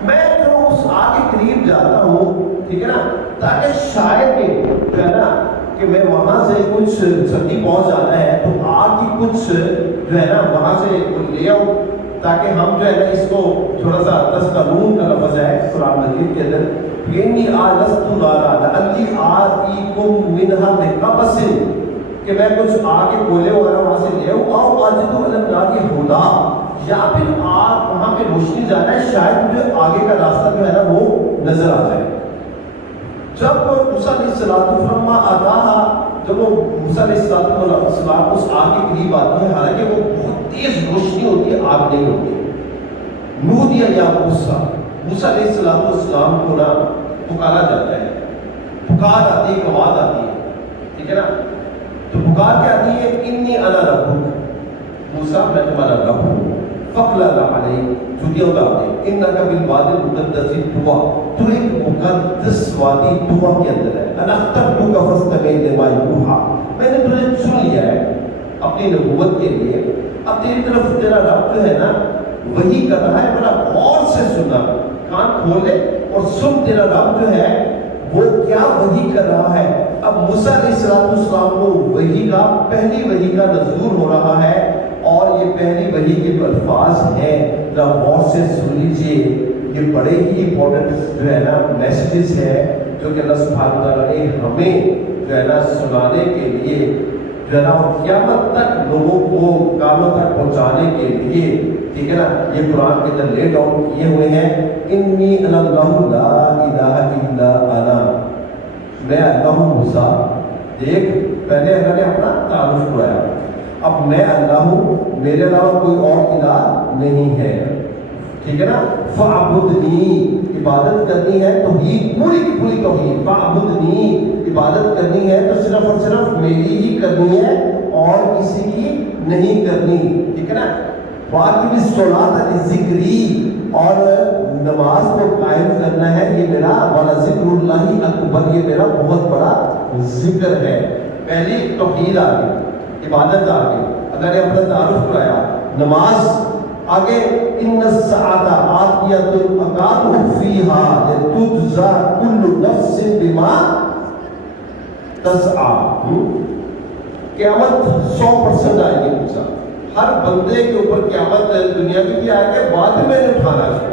میں جو اس آگ کے قریب جاتا ہوں، ٹھیک ہے نا، تاکہ شاید جو ہے نا کہ میں وہاں سے کچھ سردی پہنچ جاتا ہے تو آگ کی کچھ جو ہے نا وہاں سے لے آؤں تاکہ ہم جو ہے نا اس کو تھوڑا سا تسقلون کا لفظ ہے قرآن مجید کے اندر، انی آلست نارا لعلی آتیکم منہا بقبس، کہ میں کچھ آگ کے گولے وغیرہ وہاں سے لے آؤں، او اجد علی النار ہدا، یا پھر آگ وہاں پہ روشنی جانا ہے، شاید مجھے آگے کا راستہ جو ہے نا وہ نظر آ جائے۔ جب موسیٰ علیہ السلام فلما آتاہا، جب وہ موسیٰ علیہ السلام اس آگ کے قریب آتی ہے، حالانکہ وہ بہت تیز روشنی ہوتی ہے، آگ نہیں ہوتی، نودی یا موسیٰ، موسیٰ علیہ السلام کو نا پکارا جاتا ہے، پکار آتی ہے، ایک آواز آتی ہے، ٹھیک ہے نا، تو پکار کے آتی ہے انی انا ربک، موسیٰ میں تمہارا رب ہوں، فَقْلَعْ عَلَيْهِ، چھٹیاں اتار دے، اِنَّكَ بِالْوَادِ الْمُقَدَّسِ طُوَىٰ، تو ایک مقدس وادی طویٰ کے اندر ہے، أَنَا اخْتَرْتُكَ فَاسْتَمِعْ لِمَا يُوحَىٰ، میں نے تجھے چن لیا ہے اپنی نبوت کے لیے، اب تیری طرف تیرا رب جو ہے نا وہی کر رہا ہے، بڑا غور سے سننا، کان کھولے اور سن تیرا رب جو ہے وہ کیا وحی کر رہا ہے۔ اب موسیٰ علیہ السلام کو وحی کا پہلی وحی کا نزول ہو رہا ہے، اور یہ پہلی وحی کے جو الفاظ ہیں ذرا غور سے سن لیجئے، یہ بڑے ہی امپورٹنٹ جو ہے نا میسیجز ہے جو کہ اللہ سبحانہ وتعالیٰ نے ہمیں جو ہے نا سنانے کے لیے جو ہے نا قیامت تک لوگوں کو کاموں تک پہنچانے کے لیے، ٹھیک ہے نا، یہ قرآن کے اندر لے ڈاؤن کیے ہوئے ہیں۔ انی انا اللہ لا الہ الا انا، میں اللہ ہوں۔ موسیٰ دیکھ، پہلے اللہ نے اپنا تعارف کرایا، اب میں اللہ ہوں، میرے علاوہ کوئی اور الہ نہیں ہے، ٹھیک ہے نا۔ فَعْبُدْنِی، عبادت کرنی ہے توحید، پوری کی پوری توحید، فَعْبُدْنِی، عبادت کرنی ہے تو صرف اور صرف میری ہی کرنی ہے اور کسی کی نہیں کرنی، ٹھیک ہے نا۔ وَأَقِمِ الصَّلَاةَ لِذِكْرِی، اور نماز کو قائم کرنا ہے، یہ میرا وَلَذِكْرُ اللَّهِ أَكْبَرُ، یہ میرا بہت بڑا ذکر ہے۔ پہلی توحید آ گئی، عبادت آ گئی، اللہ نے اپنا تعارف کرایا، نماز آگے، ان الساعۃ آتیۃ اکاد فیہا لتجزی کل نفس بما تسعی، قیامت 100% آئے گی موسیٰ، ہر بندے کے اوپر قیامت دنیا کی بھی آئے گی، بعد میں نے اٹھانا ہے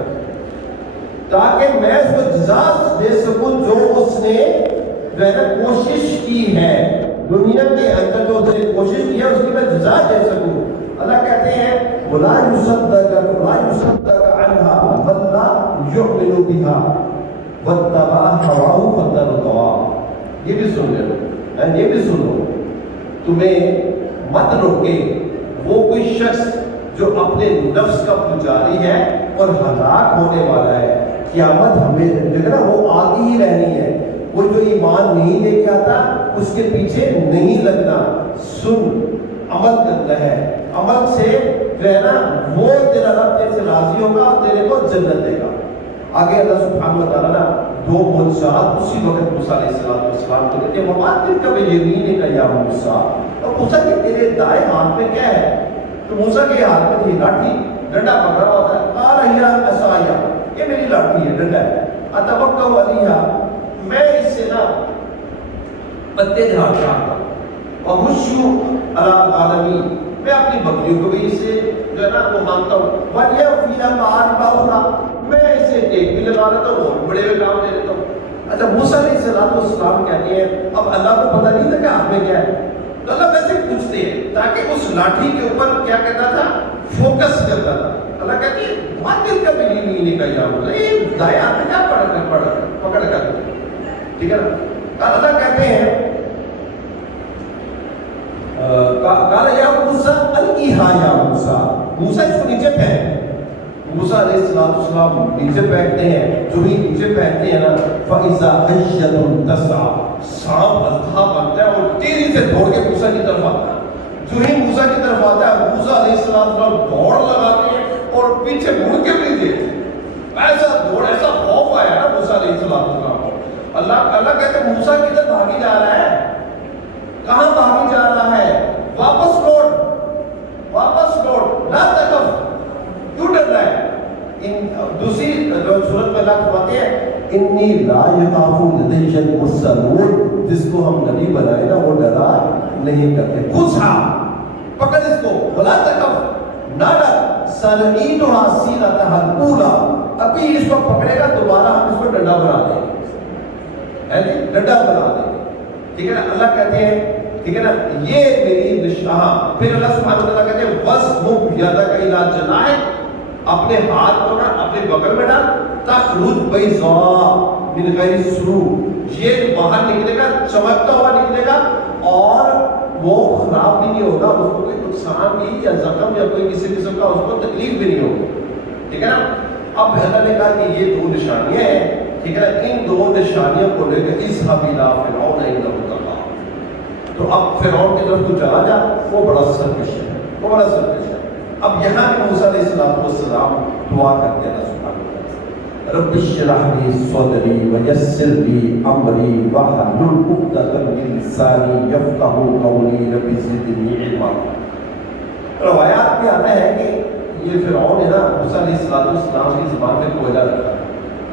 تاکہ میں اس کو جزا دے سکوں جو اس نے جو ہے نا کوشش کی ہے دنیا کے اندر، جو اس نے کوشش کی ہے اس کی میں جزا دے سکوں۔ اللہ کہتے ہیں وَلَا يُصَدَّقَ عَنْهَا مَن لَّا يُؤْمِنُ بِهَا وَاتَّبَعَ هَوَاهُ فَتَرْدَىٰ، یہ بھی سن لو، یہ بھی سن لو، تمہیں مت روکے وہ کوئی شخص جو اپنے نفس کا پجاری ہے اور ہلاک ہونے والا ہے، قیامت ہمیں جو ہے نا وہ آتی ہی رہنی ہے، وہ جو ایمان نہیں لے کے آتا اس کے پیچھے نہیں لگنا، سن عمل کرتا ہے، عمل سے جو ہے نا وہ تیرا رب تیرے سے راضی ہوگا، تیرے کو جنت دے گا۔ آگے اللہ سبحانہ وتعالیٰ نا دو معجزات اسی وقت موسیٰ علیہ السلام کو دیتے ہیں، وَمَا تِلْكَ بِيَمِينِكَ یَا موسیٰ، اور موسیٰ کہ تیرے دائیں ہاتھ میں کیا ہے؟ تو موسیٰ کے ہاتھ میں تھی لاٹھی، ڈنڈا پکڑا ہوتا ہے، قَالَ هِيَ عَصَايَ، یہ میری لاٹھی ہے، ڈنڈا ہے، أَتَوَكَّأُ عَلَيْهَا، میں اس سے نا پتے جھاڑتا ہوں، وَأَحُشُّ عَلَىٰ غَنَمِي، میں اپنی بکریوں کو بھی اس سے جو ہے نا وہ مانتا ہوں، وَلِيَ فِيهَا مَآرِبَ أُخْرَىٰ، میں اسے ٹیک بھی لگا لیتا ہوں اور بڑے ہوئے کام دے دیتا ہوں۔ اچھا موسیٰ علیہ السلام کہتے ہیں اب اللہ کو پتہ نہیں تھا کہ ہاتھ میں کیا ہے، تو اللہ ویسے پوچھتے ہیں تاکہ اس لاٹھی کے اوپر کیا کرتا تھا، فوکس کرتا تھا۔ اللہ کہتی ہے ماتل کا بھی نہیں کا یا یہ دائیں ہاتھ میں کیا پکڑ کر، ٹھیک ہے نا۔ اللہ کہتے ہیں قال یا موسیٰ القیہا یا موسیٰ، موسیٰ اس کو نیچے پھینک۔ موسیٰ علیہ السلام نیچے پھینکتے ہیں، جو ہی نیچے پھینکتے ہیں نا فَإِذَا حَيَّةٌ تَسْعَىٰ، سانپ اژدھا بنتا ہے اور تیزی سے دوڑ کے موسیٰ کی طرف آتا ہے۔ جو ہی موسیٰ کی طرف آتا ہے موسیٰ علیہ السلام دوڑ لگاتے ہیں اور پیچھے مڑ کے بھی دیتے، ایسا دوڑ، ایسا خوف آیا نا موسیٰ علیہ السلام کو۔ اللہ کہتے ہیں موسیٰ کدھر بھاگی جا رہا ہے، کہاں بھاگی جا رہا ہے، واپس لوٹ، واپس لوٹ، لا تخف، کیوں ڈر رہا ہے۔ دوسری جو صورت میں اللہ فرماتے ہیں انی لا یخاف لدی المرسلون، جس کو ہم نبی بنائے نا وہ ڈرا نہیں کرتے، خذھا، پکڑ اس کو، ولا تخف، نہ ڈر سنعیدھا سیرتھا الاولی، ابھی اس کو پکڑے گا دوبارہ ہم اس کو ڈنڈا بنا دیں گے، ہے جی ڈنڈا بنا دیں گے، ٹھیک ہے نا۔ اللہ کہتے ہیں ٹھیک ہے نا یہ میری نشان، پھر اللہ سبحانہ وتعالیٰ کہتے ہیں وَاسْبُغْ يَدَكَ إِلَىٰ جَنَاحِكَ، اپنے ہاتھ کو نا اپنے بغل میں ڈال، تخرج بیضاء من غیر سوء، یہ باہر نکلے گا چمکتا ہوا نکلے گا اور وہ خراب بھی نہیں ہوگا، اس کو کوئی نقصان بھی یا زخم یا کوئی کسی قسم کا اس کو تکلیف بھی نہیں ہوگی، ٹھیک ہے نا۔ اب اللہ نے کہا کہ یہ دو نشانیاں ہیں، ٹھیک ہے نا، ان دو نشانیوں کو لے کے اذهب إلى فرعون إنه طغى، تو اب فرعون کی طرف تو چلا جا، وہ بڑا سرکش ہے، وہ بڑا سرکش ہے۔ اب یہاں بھی موسیٰ علیہ السلام دعا کرتے ہیں اللہ سبحانہ وتعالیٰ، رب اشرح لی صدری ویسر لی امری واحلل عقدۃ من لسانی یفقہوا قولی رب زدنی علما۔ روایات میں آتا ہے کہ یہ فرعون ہے نا موسیٰ علیہ السلام کی زبان میں کوئلہ رکھا،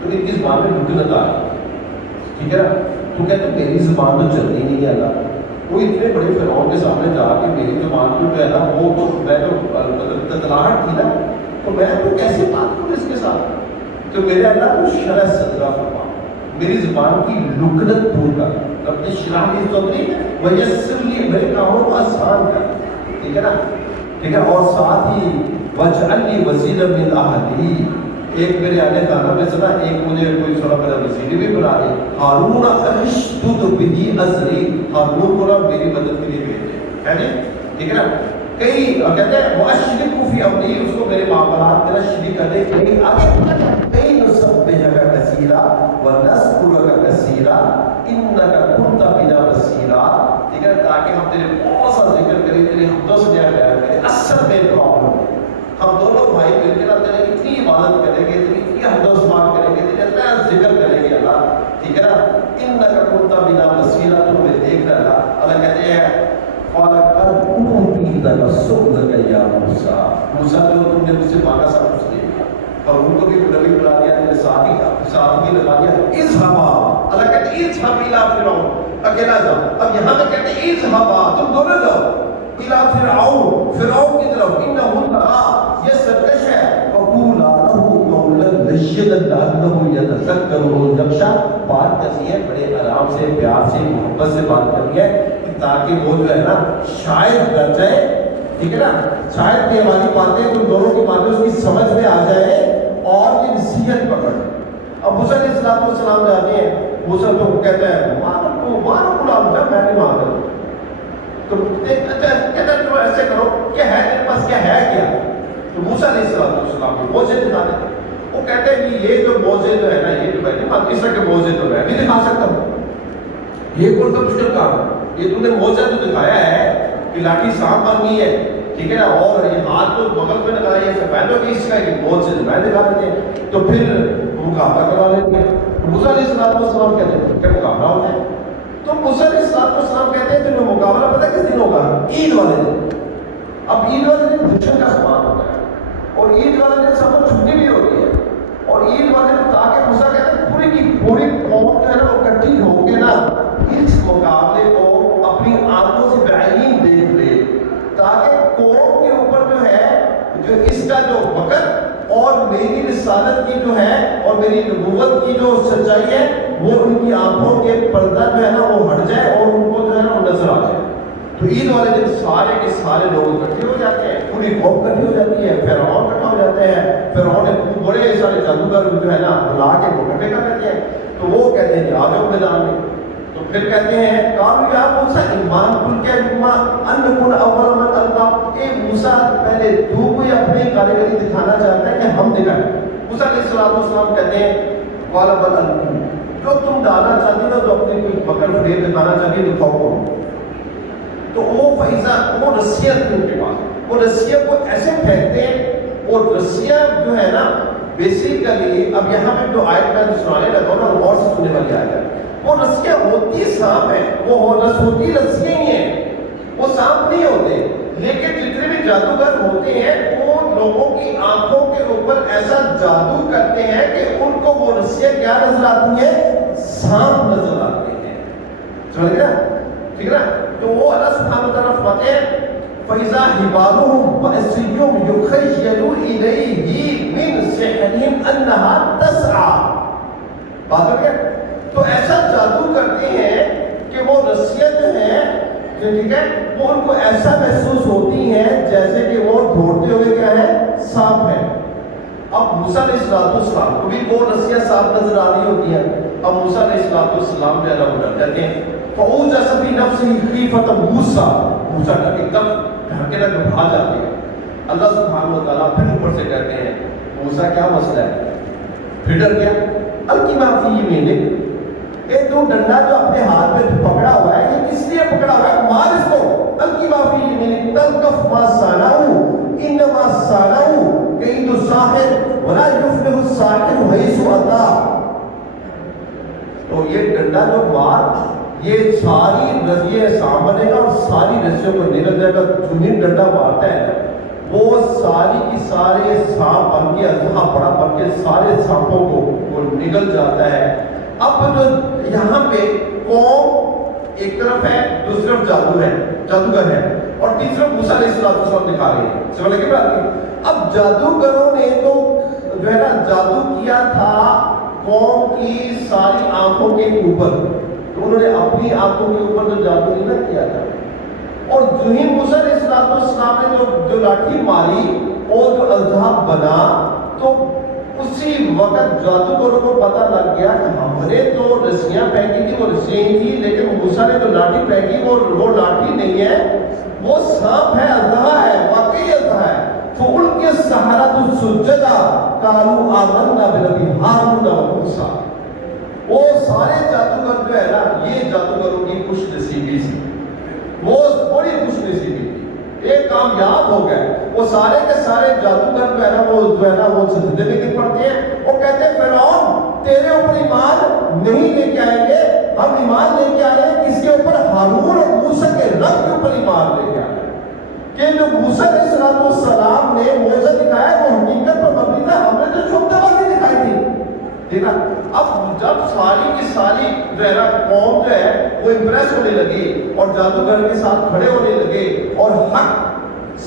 تو ان کی زبان میں لکنت آ رہی، ٹھیک ہے نا، تو کہتے میری زبان تو چلتی نہیں ہے اللہ، وہ اتنے بڑے فرعون کے سامنے جا کے میری زبان کو جو ہے نا وہ تو میں تو تتلاہٹ تھی نا، تو میں تو کیسے بات کروں اس کے ساتھ، تو میرے اللہ کو شرح صدرہ فرما، میری زبان کی لکنت دور کر، رب اشرح لی صدری ویسر لی، میرے کاموں کو آسان کر، ٹھیک ہے نا، ٹھیک ہے، اور ساتھ ہی واجعل لی وزیرا من اہلی، ایک میرے اہل خانہ میں سے نا ایک مجھے کوئی تھوڑا میرا وزیر بھی بنا دے، ہارون اشدد بہ ازری، ہارون کو نا میری مدد کے لیے بھیجے، ہے جی ٹھیک ہے نا۔ کئی کہتے ہیں واشرک فی امری، اس کو میرے معاملات میں شریک کر دے، کئی آگے کئی نسبحک کثیرا ونذکرک کثیرا انک کنت بنا بصیرا، ٹھیک ہے، تاکہ ہم تیرے بہت سا ذکر کریں، تیرے حمد و ثنا بیان کریں۔ اصل میں پرابلم ہے ہم دونوں بھائی مل کے تیرے اتنی عبادت کریں گے، تیری اتنی حمد و ثنا کریں گے، تیرے اتنا ذکر کریں گے اللہ، ٹھیک ہے نا، انک کنت بنا بصیرا، تو ہمیں دیکھ رہا اللہ۔ اللہ کہتے ہیں فَلَقَدْ أُوتِيتَ سُؤْلَكَ يَا مُوسَىٰ، موسیٰ جو تم نے مجھ سے مانگا سب کچھ دے دیا، اور ان کو بھی نبی بنا دیا، تیرے ساتھ بھی لگا دیا، اذهبا، اللہ کہتے ہیں اذهب إلى فرعون، اکیلا جاؤ، اب یہاں پہ کہتے ہیں اذهبا، تم دونوں جاؤ، إلى فرعون، فرعون کی طرف، إنه طغى، یہ سرکش ہے، فقولا له قولا لينا لعله يتذكر أو يخشى، بات کرنی ہے بڑے آرام سے، پیار سے، محبت سے بات کرنی ہے، تاکہ وہ جو ہے نا شاید ڈر جائے، ٹھیک ہے نا، شاید کہ ہماری باتیں تم دونوں کی باتیں اس کی سمجھ میں آ جائے اور یہ نصیحت پکڑ۔ اب موسیٰ علیہ السلام جاتے ہیں، موسیٰ تو کہتا ہے مارو غلام، جب میں نہیں مانتا، تو کہتا ہے تم ایسے کرو کہ ہے تیرے پاس کیا ہے کیا، تو موسیٰ علیہ السلام کو موزے دکھا دیتے، وہ کہتے ہیں کہ یہ جو موزے جو ہے نا یہ جو میں نہیں مانتا، اس طرح کے موزے تو میں بھی دکھا سکتا ہوں، یہ کون سا مشکل کام ہے، یہ تم نے موزہ جو دکھایا ہے کہ لاٹھی سانپ بننی ہے، ٹھیک ہے نا، اور یہ ہاتھ کو بغل میں لگایا ہے، سفید ہو گئی اس کا کہ موزے سے میں دکھا دیتے ہیں، تو پھر مقابلہ کروا لیتے ہیں۔ موسیٰ علیہ السلام کہتے ہیں کہ مقابلہ ہوتا ہے، تو موسیٰ علیہ السلام کہتے ہیں کہ مقابلہ پتہ کس دن ہوگا، عید والے دن۔ اب عید والے دن جشن کا سامان ہوتا ہے، اور عید والے دن سب کو چھٹی بھی ہوتی ہے، اور عید والے دن تاکہ موسیٰ کہتے ہیں پوری کی پوری قوم جو ہے نا وہ اکٹھی ہو کے نا اس مقابلے کو اپنی آنکھوں سے بعین دیکھ لے، تاکہ قوم کے اوپر جو ہے جو اس کا جو وقت اور میری رسالت کی جو ہے اور میری نبوت کی جو سچائی ہے وہ ان کی آنکھوں کے پردہ جو ہے نا وہ ہٹ جائے اور ان کو جو ہے نا وہ نظر آ جائے۔ تو عید والے دن سارے کے سارے لوگ اکٹھے ہو جاتے ہیں، پوری قوم اکٹھی ہو جاتی ہے، فرعون اکٹھا ہو جاتے ہیں، فرعون نے بڑے سارے جادوگر جو ہے نا بلا کے وہ اکٹھے کر دیتے ہیں، تو وہ کہتے ہیں کہ آ جاؤ میدان میں، تو پھر کہتے ہیں قالوا یا موسیٰ ایمان کل کے اما ان نکون اول من القا، اے موسیٰ پہلے تو کوئی اپنی کاریگری دکھانا چاہتا ہے کہ ہم دکھائیں؟ موسیٰ علیہ السلام کہتے ہیں قال بل القوا، جو تم ڈالنا چاہتی ہو تو اپنی کوئی پکڑ فریب دکھانا چاہتی دکھاؤ کو، تو وہ فیضا وہ رسیاں تھی ان کے پاس، وہ رسیاں کو ایسے پھینکتے ہیں، اور رسیاں جو ہے نا بیسیکلی اب یہاں پہ جو آیت میں سنانے لگا نا غور سے سننے والی آیت ہے، وہ رسیاں ہوتی سانپ ہیں، وہ ہوتی رسیاں ہی ہیں، وہ سانپ نہیں ہوتے، لیکن جتنے بھی جادوگر ہوتے ہیں وہ لوگوں کی آنکھوں کے اوپر ایسا جادو کرتے ہیں کہ ان کو وہ رسیاں کیا نظر آتی ہیں، سانپ نظر آتے ہیں، سمجھ گیا، ٹھیک ہے نا، تو وہ اللہ سبحانہ و تعالیٰ فرماتے ہیں فَإِذَا حِبَالُهُمْ وَعِصِيُّهُمْ يُخَيَّلُ إِلَيْهِ مِنْ سِحْرِهِمْ أَنَّهَا تَسْعَىٰ. بات ہو گیا. تو ایسا جادو کرتے ہیں کہ وہ رسیاں جو ہیں ٹھیک ہے وہ ان کو ایسا محسوس ہوتی ہیں جیسے کہ وہ دوڑتے ہوئے کیا ہے سانپ ہے. اب موسیٰ علیہ السلام کو بھی وہ رسیاں سانپ نظر آ رہی ہوتی ہیں. اب موسیٰ علیہ السلام جو ہے وہ ڈر جاتے ہیں. فَأَوْجَسَ فِي نَفْسِهِ خِيفَةً موسیٰ ڈر ایک دم ڈر کے لگ بھاگ جاتے ہیں. اللہ سبحانہ و تعالیٰ پھر اوپر سے کہتے ہیں موسیٰ کیا مسئلہ ہے؟ پھر ڈر گیا. القی ما فی یمینک، یہ جو ڈنڈا جو اپنے ہاتھ میں پکڑا ہوا ہے یہ کس لیے پکڑا ہوا ہے؟ مار اس کو. القی ما فی یمینک تلقف ما صنعوا انما صنعوا کید الساحر ولا یفلح الساحر حیث اتی. تو یہ ڈنڈا جو مار یہ ساری رسیاں سانپ بنے گا اور ساری رسیوں کو نکل جائے گا. جو ہی ڈنڈا مارتا ہے وہ ساری کی سارے سانپ بن کے اضحیٰ بڑا بن کے سارے سانپوں کو وہ نگل جاتا ہے. اب جو یہاں پہ قوم ایک طرف ہے دوسری طرف جادو ہے جادوگر ہے اور تیسری طرف موسیٰ علیہ السلام دکھا رہے ہیں. سمجھ لگے بات کی. اب جادوگروں نے تو جو ہے نا جادو کیا تھا قوم کی ساری آنکھوں کے اوپر، تو انہوں نے اپنی آنکھوں کے اوپر تو جادو نہیں نہ کیا تھا. اور جو ہی موسیٰ علیہ السلام نے جو لاٹھی ماری اور جو اذہاب بنا تو اسی وقت جادوگروں کو پتہ لگ گیا کہ ہم نے تو رسیاں پھینکی تھی وہ رسیاں ہی تھی لیکن موسیٰ نے جو لاٹھی پھینکی وہ لاٹھی نہیں ہے وہ سانپ ہے اژدہا ہے واقعی اژدہا ہے. فَأُلْقِيَ السَّحَرَةُ سُجَّدًا قَالُوا آمَنَّا بِرَبِّ هَارُونَ وَمُوسَىٰ. وہ سارے جادوگر جو ہے نا یہ جادوگروں کی خوش نصیبی تھی. وہ بڑی خوش نصیبی تھی. ایک کامیاب ہو گئے. وہ سارے کے سارے جادوگر جو ہے نا وہ سجدے میں گر پڑتے ہیں. وہ کہتے ہیں فرعون تیرے اوپر ایمان نہیں لے کے آئیں گے، ہم ایمان لے کے آئے ہیں کس کے اوپر؟ ہارون اور موسیٰ کے رب کے اوپر ایمان لے کے آئے کہ جو موسیٰ علیہ السلام نے معجزہ دکھایا وہ حقیقت پر مبنی تھا. ہم نے تو چھوٹے بازی دکھائی تھی. ٹھیک ہے. اب جب ساری کی ساری جو ہے نا قوم جو ہے وہ امپریس ہونے لگی اور جادوگر کے ساتھ کھڑے ہونے لگے اور حق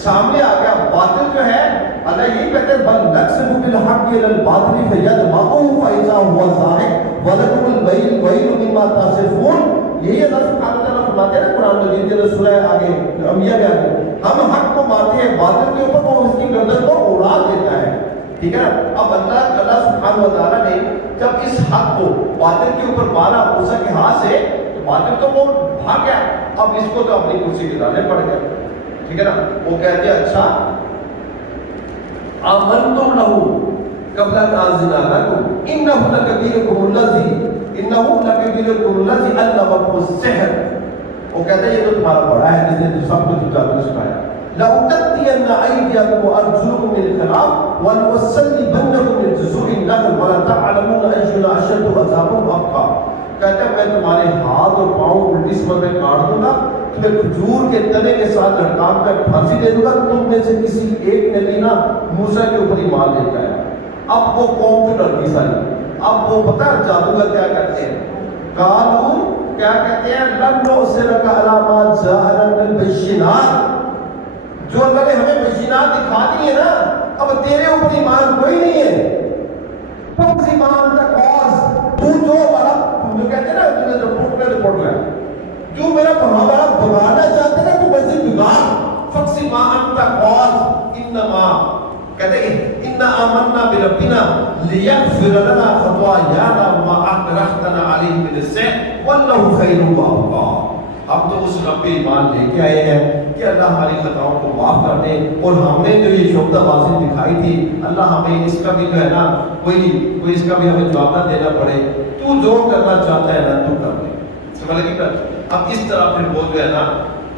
سامنے آ گیا. باطل جو ہے اللہ یہی کہتے ہیں بل نقسم بالحق الی الباطل فیدمغه فاذا هو زاهق ولکم الویل مما تصفون. یہی اللہ سبحانہ وتعالیٰ فرماتے ہیں نا قرآن مجید کے سورہ آگے انبیاء میں آگے ہم حق کو مارتے ہیں باطل کے اوپر وہ اس کی گردن کو اڑا دیتا ہے. ٹھیک ہے. اب اللہ سبحانہ وتعالیٰ نے جب اس حق کو باطل کے اوپر مارا موسیٰ کے ہاتھ سے تو باطل تو وہ بھاگ گیا. اب اس کو تو اپنی کرسی گرانے پڑ گیا. ٹھیک ہے نا. وہ کہتے ہیں اچھا آمنتم لہ قبل ان آذن لکم انہ لکبیرکم الذی علمکم السحر. وہ کہتے ہیں یہ تو تمہارا بڑا ہے جس نے سب کچھ جادو سکھایا. لَأُقَطِّعَنَّ أَيْدِيَكُمْ وَأَرْجُلَكُم مِّنْ خِلَافٍ وَلَأُصَلِّبَنَّكُم مِّنْ جُذُوعِ النَّخْلِ وَلَتَعْلَمُنَّ أَيُّنَا أَشَدُّ عَذَابًا وَأَبْقَىٰ. کہتا ہے میں تمہارے ہاتھ اور پاؤں الٹی سمت میں کاٹ دوں گا، تمہیں کھجور کے تنے کے ساتھ لٹکا کر پھانسی دے دوں گا. تم میں سے کسی ایک نے لینا موسیٰ کے اوپر ایمان لے کر آیا. اب وہ قوم تو ڈر گئی ساری. اب وہ پتہ ہے جادوگر کیا کرتے ہیں؟ قالوا کیا کہتے ہیں لن نؤثرک علی ما جاءنا من البینات. جو اللہ نے ہمیں بشینات دکھا دی ہے نا اب تیرے اوپر ایمان کوئی نہیں ہے. فقط ایمان کا کاز تو جو والا جو کہتے ہیں نا تم نے رپورٹ لیا جو میرا ہمارا بگانا چاہتے نا تو مسجد بگاڑ. فقط ایمان کا کاز انما کہتے ہیں انا آمنا بربنا لیغفر لنا خطایانا وما اکرہتنا علیہ من السحر واللہ خیر وابقیٰ. ہم تو اس رب ایمان لے کے آئے ہیں کہ اللہ ہماری خطاؤں کو معاف کر دے اور ہم نے جو یہ شعبہ بازی دکھائی تھی اللہ ہمیں اس کا بھی جو ہے نا کوئی اس کا بھی ہمیں جواب نہ دینا پڑے. تو جو کرنا چاہتا ہے نا تو کر دے. سمجھ لگی بات. اب اس طرح پھر وہ جو ہے نا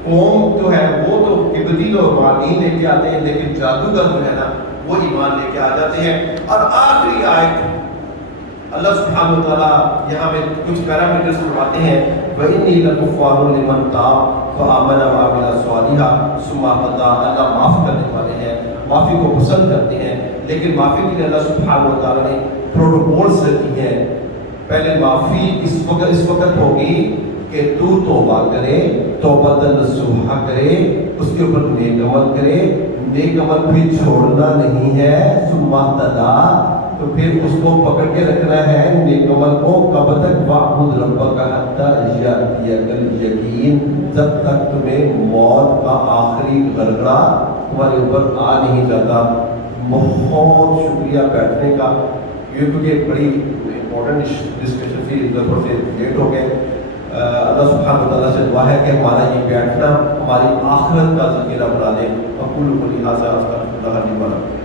قوم جو ہے وہ تو قبطی تو ایمان نہیں لے کے آتے ہیں لیکن جادوگر جو ہے نا وہ ایمان لے کے آ جاتے ہیں. اور آخری آیت اللہ سبحانہ وتعالیٰ یہاں میں کچھ پیرامیٹرز فرماتے ہیں وَإِنِّي لَغَفَّارٌ لِمَن تَابَ وَآمَنَ وَعَمِلَ صَالِحًا ثُمَّ اهْتَدَىٰ. اللہ معاف کرنے والے ہیں، معافی کو پسند کرتے ہیں لیکن معافی کے لیے اللہ سبحانہ وتعالیٰ نے پروٹوکولز رکھی ہیں. پہلے معافی اس وقت ہوگی کہ تو توبہ کرے، توبۃ نصوحہ کرے، اس کے اوپر نیک عمل کرے، نیک عمل بھی چھوڑنا نہیں ہے، ثم اہتدی، تو پھر اس کو پکڑ کے رکھنا ہے نیک عمل کو، کب تک؟ واعبد ربک حتی یأتیک الیقین، جب تک تمہیں موت کا آخری غرغرہ تمہارے اوپر آ نہیں جاتا۔ بہت شکریہ بیٹھنے کا، یہ کیونکہ بڑی امپورٹنٹ ڈسکشن تھی، ادھر سے لیٹ ہو گئے۔ اللہ سبحانہ وتعالیٰ سے دعا ہے کہ ہمارا یہ بیٹھنا ہماری آخرت کا ذخیرہ بنا دے۔ اقول قولی ھذا استغفر اللہ لی و لکم۔